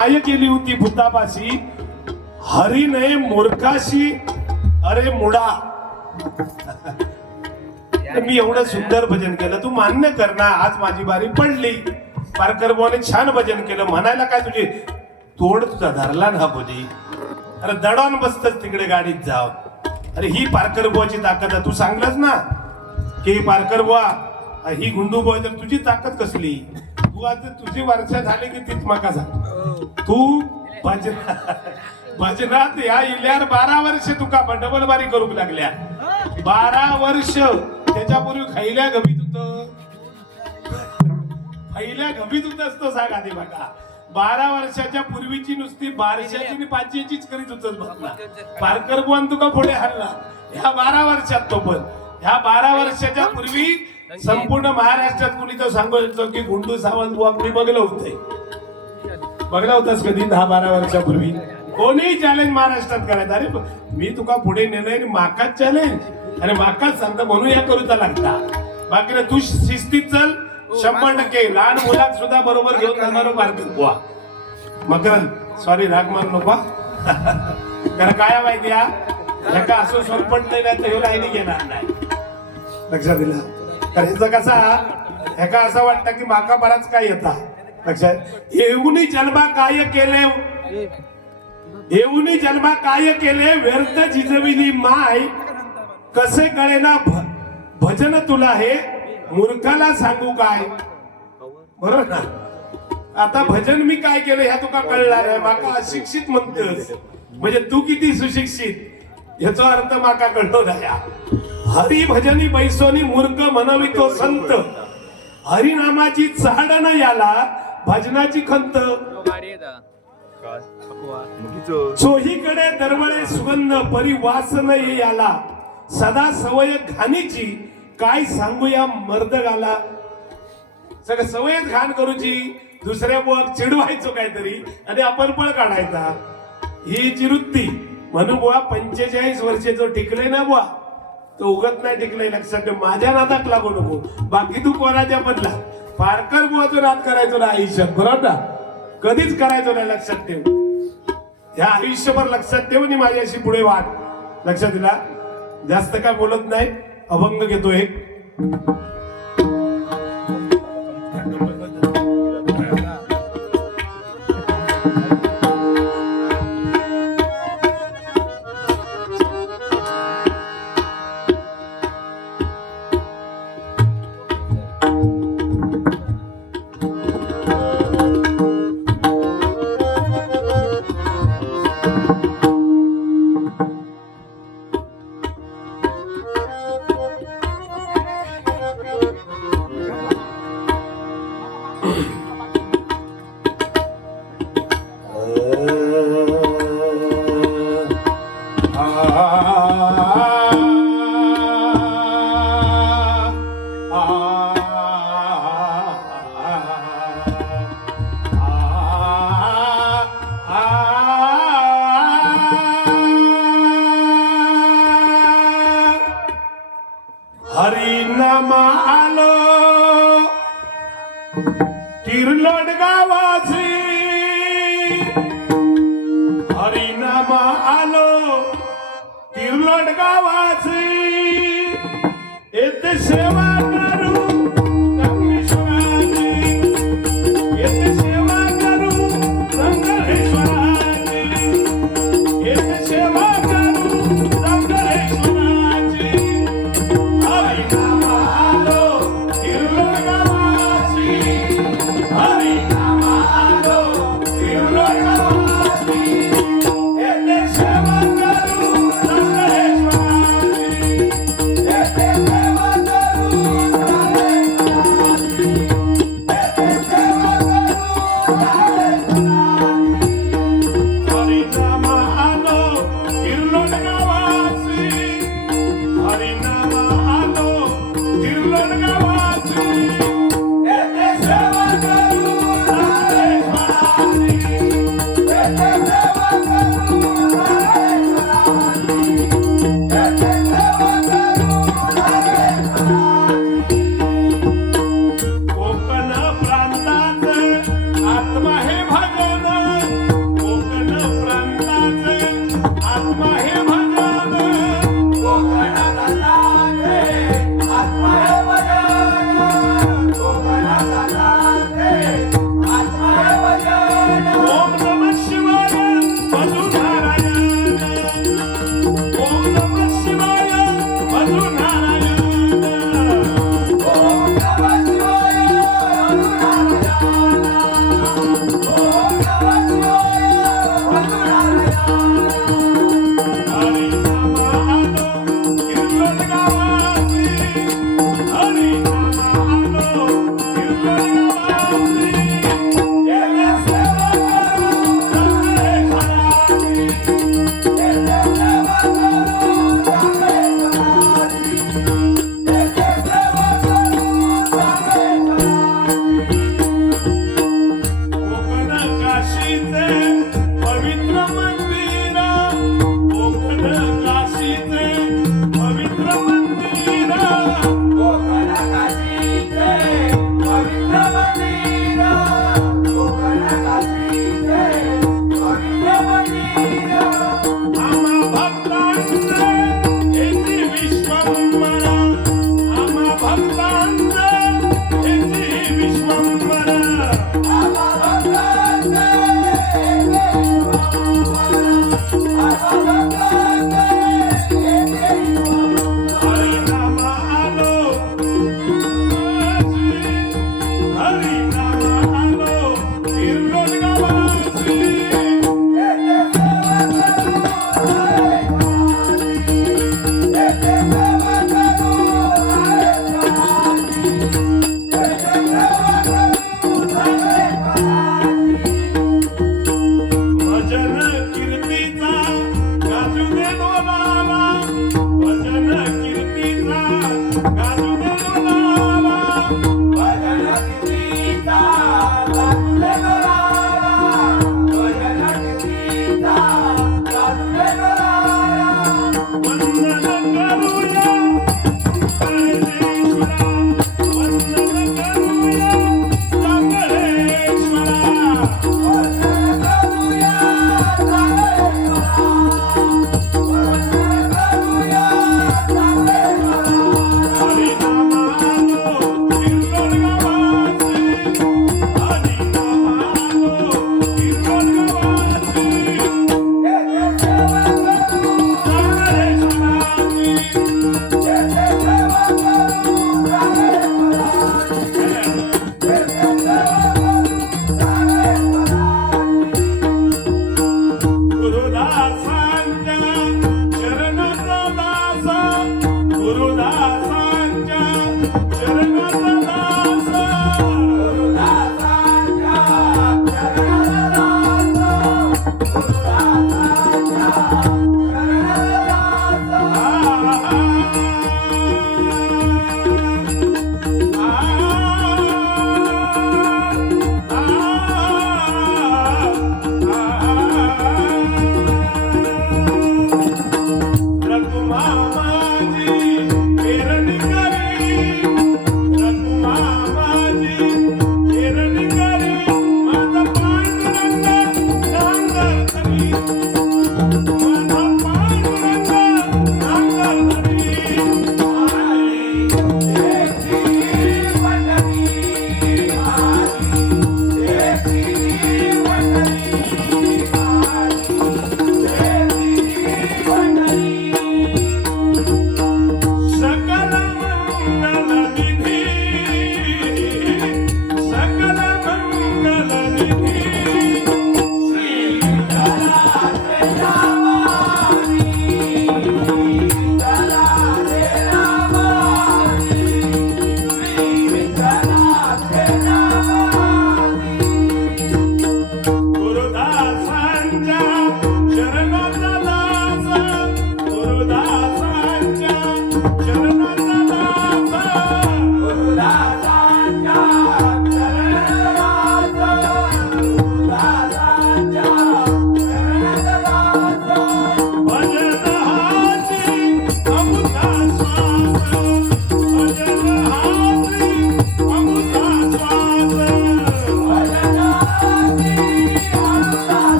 काय केली होती भूतापाशी हरीने मूर्खाशी अरे मुडा. मी एवढं सुंदर भजन केलं, तू मान्य कर ना. आज माझी बारी पडली. पारकर बुवाने छान भजन केलं. म्हणायला काय तुझे तोड तुझा धरला ना बोली. अरे दडान बसतच तिकडे गाडीत जाव. अरे ही पारकर बुवाची ताकद आहे. तू सांगलास ना की पारकर बुवा ही गुंडू बुवा, तर तुझी ताकद कसली. तू आज तुझी वर्षा झाली की तीच माका झाली. तू भजनात या इल्यावर 12 वर्ष तुका डबल बारी करूक लागल्या. 12 वर्ष. त्याच्यापूर्वी खैल्या गभीत होत. खैल्या गभीत होत असतो सांग आधी बघा. 12 वर्षाच्या पूर्वीची नुसती बारशाची आणि पाचशेचीच करीत होतच बघला. पारकर बुवान तुका पुढे हल्ला ह्या 12 वर्षात. तो पण ह्या 12 वर्षाच्या पूर्वी संपूर्ण महाराष्ट्रात कुणी तर सांगतो की गुंडू सावंत बुवा कुणी बघलं होतंय. बघला होतास कधी 10-12 वर्षापूर्वी. कोणीही चॅलेंज महाराष्ट्रात करायचं. अरे मी तुका पुढे नेलंय आणि माकाच चॅलेंज आणि माकाच सांगता म्हणून या करूचा लागता. बाकी तू शिस्तीत चल. 100% लहान मुलाक सुद्धा बरोबर घेऊन जाणार पारकर बुवा. मकरन सॉरी राग मानू नको. कारण काय माहिती एका असं सरपंच नाही तर हे राहिली घेणार नाही. लक्षात दिला. कारण ह्याचा कसा ह्याका असं वाटतं की माका बराच काय येता. लक्षात येऊन जन्मा काय केले, येऊन जन्मा काय केले व्यर्थ झिजविली माय. कसे कळेना भजन तुला हे मूर्खाला सांगू काय. बरोबर ना. आता भजन मी काय केलं ह्या तुका कळणार आहे. माका अशिक्षित म्हणतोस म्हणजे तू किती सुशिक्षित याचा अर्थ माका कळतो ना. हरी भजनी बैसोनी मूर्ख म्हणवितो संत. हरिनामाची चाड न याला भजनाची खंत. चोहीकडे दरवळे सुगंध परिवास न याला. सदा सवय घाणीची काय सांगूया मर्द गाला. सगळं सवयच घाण करूची. दुसऱ्या बुवा चिडवायचो काहीतरी आणि आपण पळ काढायचा. ही चिरुत्ती म्हणून बुवा 45 वर्षाचं टिकले ना बुवा तो उगत नाही टिकलंय. लक्षात ठेव. माझ्या नादात लागू नको. बाकी तू कोणाच्या बदला पारकर बुवाचं नाद करायचो ना आयुष्यात. बरोबर ना. कधीच करायचो नाही. लक्षात ठेव. ह्या आयुष्यभर लक्षात ठेव आणि माझ्याशी पुढे वाट. लक्षात दिला. जास्त काय बोलत नाही. अभंग घेतो एक. हरिनामा आलो तिरलोड गावाची. हरिनामा आलो तिरलोड गावाची. येथे सेवा करू संगमेश्वराची. येथे सेवा करू संगमेश्वराची. येथे सेवा करू संगमेश्वराची. पवित्र